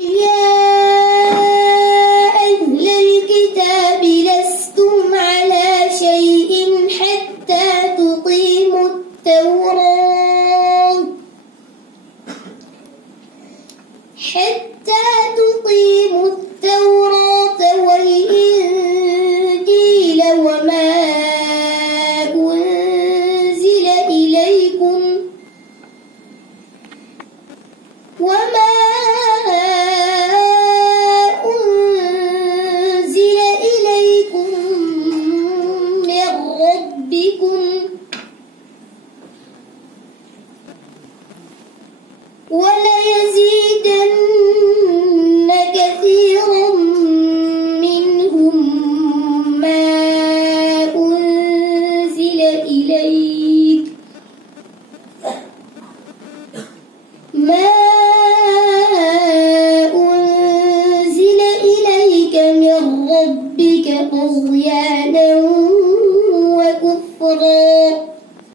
يا أهل الكتاب لستم على شيء حتى تقيموا التوراة والإنجيل وما أنزل إليكم من ربكم وليزيدن كثيرا منهم ما أنزل إليك من ربك طغيانا